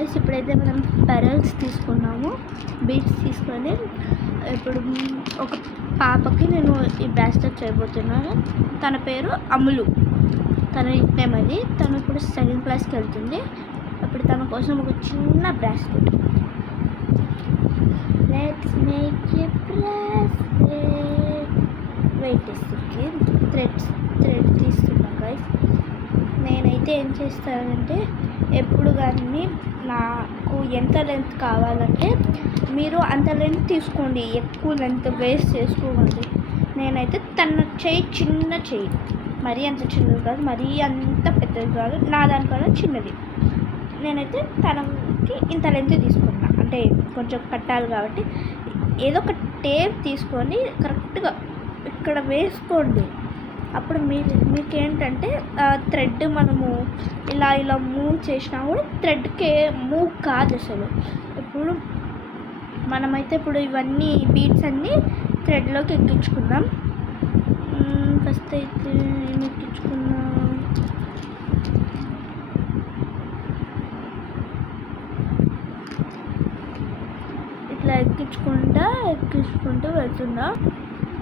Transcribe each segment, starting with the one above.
అయితే ఇప్పుడైతే మనం పెరల్స్ తీసుకున్నాము, బీడ్స్ తీసుకొని ఇప్పుడు ఒక పాపకి నేను ఈ బ్రాస్లెట్ చేయబోతున్నాను. తన పేరు అమ్ములు, తన నిక్ నేమ్ అది. తను ఇప్పుడు 2nd క్లాస్కి వెళ్తుంది. అప్పుడు తన కోసం ఒక చిన్న bracelet. Let's make a bracelet. Wait చేస్తే థ్రెడ్ తీస్తున్నా గైస్. నేనైతే ఏం చేస్తానంటే ఎప్పుడు కానీ నాకు ఎంత లెంత్ కావాలంటే మీరు అంత లెంత్ తీసుకోండి, ఎక్కువ లెంత్ వేస్ట్ చేసుకోకండి. నేనైతే తన చిన్న చెయ్యి, మరీ అంత చిన్నది కాదు, మరీ అంత పెద్దది కాదు, నా దానికన్నా చిన్నది. నేనైతే తనకి ఇంత లెంత్ తీసుకున్నా, అంటే కొంచెం కట్టాలి కాబట్టి ఏదో ఒక టేప్ తీసుకొని కరెక్ట్గా ఇక్కడ వేసుకోండి. అప్పుడు మీకేంటంటే థ్రెడ్ మనము ఇలా మూవ్ చేసినా కూడా థ్రెడ్కే మూవ్ కాదు అసలు. ఇప్పుడు మనమైతే ఇప్పుడు ఇవన్నీ బీడ్స్ అన్నీ థ్రెడ్లోకి ఎక్కించుకుందాం. ఫస్ట్ అయితే నేను ఎక్కించుకున్నా. ఇట్లా ఎక్కించుకుంటూ వెళ్తున్నా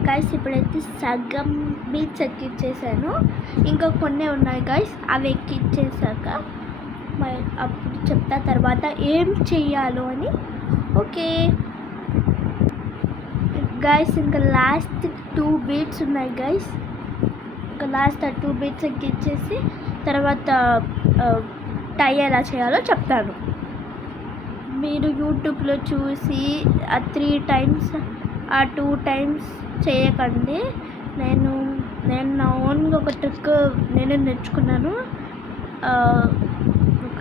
గైస్. ఇప్పుడైతే సగం బీడ్స్ ఎక్కించేసాను, ఇంకా కొన్ని ఉన్నాయి గైస్. అవి ఎక్కించేసాక అప్పుడు చెప్తా తర్వాత ఏం చెయ్యాలో అని. ఓకే గైస్, ఇంకా లాస్ట్ 2 బీడ్స్ ఉన్నాయి గైస్. ఇంకా లాస్ట్ 2 బీడ్స్ ఎక్కించేసి తర్వాత టై ఎలా చేయాలో చెప్తాను. మీరు యూట్యూబ్లో చూసి 3 టైమ్స్ 2 టైమ్స్ చేయకండి. నేను నా ఓన్గా ఒక ట్రిక్ నేను నేర్చుకున్నాను. ఒక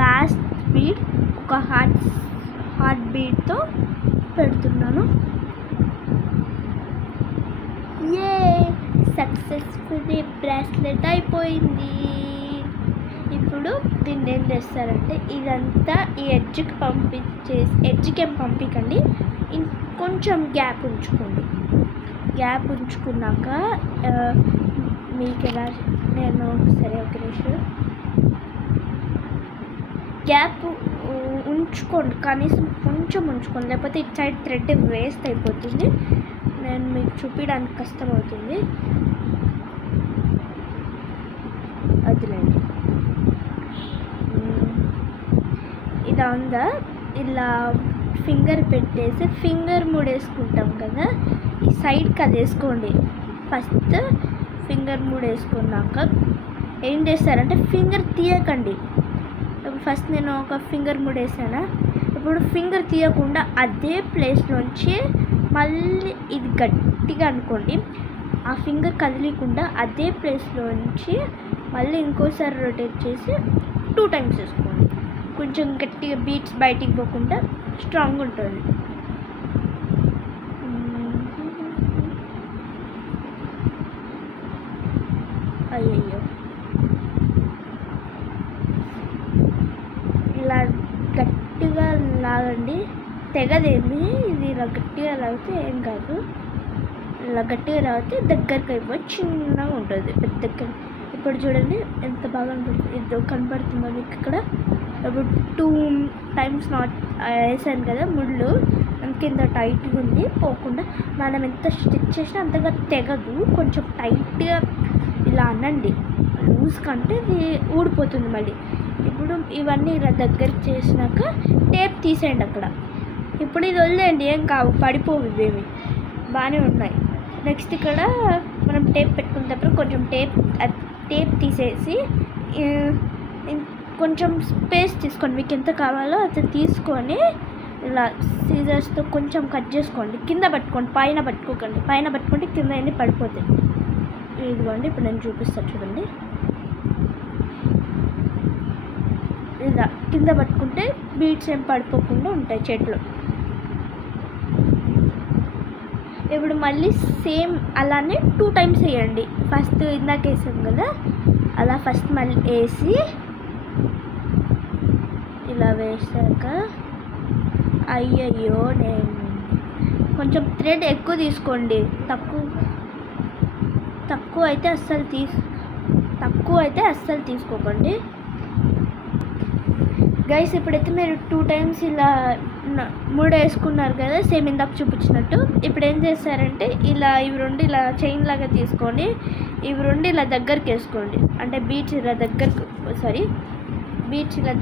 లాస్ట్ బీడ్ ఒక హార్ట్ బీడ్తో పెడుతున్నాను. ఏ సక్సెస్ఫుల్లీ బ్రాస్లెట్ అయిపోయింది. ఇప్పుడు దీన్ని ఏం చేస్తారంటే ఇదంతా ఈ ఎడ్జ్కి ఏం పంపించకండి, ఇంకొంచెం గ్యాప్ ఉంచుకోండి. గ్యాప్ ఉంచుకున్నాక మీకు ఎలా నేను సరే ఒక నిమిషం గ్యాప్ ఉంచుకోండి, కనీసం కొంచెం ఉంచుకోండి, లేకపోతే ఇటు సైడ్ థ్రెడ్ వేస్ట్ అయిపోతుంది. నేను మీకు చూపించడానికి కష్టం అవుతుంది. వదిలేండి. ఇలా ఉందా, ఇలా ఫింగర్ పెట్టేసి ఫింగర్ మూడేసుకుంటాం కదా, ఈ సైడ్కి అది వేసుకోండి. ఫస్ట్ ఫింగర్ మూడేసుకున్నాక ఏం చేస్తారంటే ఫింగర్ తీయకండి. ఫస్ట్ నేను ఒక ఫింగర్ మూడేసానా, ఇప్పుడు ఫింగర్ తీయకుండా అదే ప్లేస్లోంచి మళ్ళీ ఇది గట్టిగా అనుకోండి, ఆ ఫింగర్ కదిలికుండా అదే ప్లేస్లోంచి మళ్ళీ ఇంకోసారి రొటేట్ చేసి 2 టైమ్స్ వేసుకోండి. కొంచెం గట్టిగా బీట్స్ బయటికి పోకుండా స్ట్రాంగ్ ఉంటుంది. అయ్యయ్యో, ఇలా గట్టిగా లాగండి, తెగదేమి. ఇది ఇలా గట్టిగా లాగితే ఏం కాదు, ఇలా గట్టిగా లాగితే దగ్గరికి అయిపోయి చిన్నగా ఉంటుంది, పెద్దగా. ఇప్పుడు చూడండి ఎంత బాగా ఉంటుంది, ఇది కనపడుతుందో మీకు ఇక్కడ. ఇప్పుడు 2 టైమ్స్ వేసాను కదా ముళ్ళు, కింద టైట్గా ఉంది, పోకుండా మనం ఎంత స్టిచ్ చేసినా అంతగా తెగదు. కొంచెం టైట్గా ఇలా అనండి, లూజ్ కంటే ఇది ఊడిపోతుంది మళ్ళీ. ఇప్పుడు ఇవన్నీ ఇలా దగ్గరికి చేసినాక టేప్ తీసేయండి అక్కడ. ఇప్పుడు ఇది వదిలేయండి, ఏం కావు, పడిపోవు, ఇవేమి బాగానే ఉన్నాయి. నెక్స్ట్ ఇక్కడ మనం టేప్ పెట్టుకునేటప్పుడు కొంచెం టేప్ తీసేసి కొంచెం స్పేస్ తీసుకోండి, మీకు ఎంత కావాలో అది తీసుకొని ఇలా సీజర్స్తో కొంచెం కట్ చేసుకోండి. కింద పట్టుకోండి, పైన పట్టుకోకండి. పైన పట్టుకుంటే కింద అన్నీ పడిపోతాయి. ఇదిగోండి ఇప్పుడు నేను చూపిస్తాను చూడండి. ఇలా కింద పట్టుకుంటే బీడ్స్ ఏం పడిపోకుండా ఉంటాయి చేతిలో. ఇప్పుడు మళ్ళీ సేమ్ అలానే 2 టైమ్స్ వేయండి. ఫస్ట్ ఇందాక వేసాం కదా, అలా ఫస్ట్ మళ్ళీ వేసి ఇలా వేసాక అయ్యయ్యో నేను కొంచెం థ్రెడ్ ఎక్కువ తీసుకోండి, తక్కువ అయితే అస్సలు తీసుకోకండి. గైస్ ఇప్పుడైతే మీరు 2 టైమ్స్ ఇలా 3 వేసుకున్నారు కదా, సేమ్ ఇందాక చూపించినట్టు. ఇప్పుడు ఏం చేస్తారంటే ఇలా ఇవి 2 ఇలా చైన్ లాగా తీసుకొని ఇవి 2 ఇలా దగ్గరికి వేసుకోండి. అంటే బీట్స్ ఇలా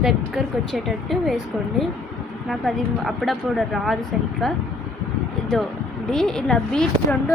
దగ్గరకు వచ్చేటట్టు వేసుకోండి. నాకు అది అప్పుడప్పుడు రాదు సరిగ్గా. ఇదో ఇలా బీట్స్ 2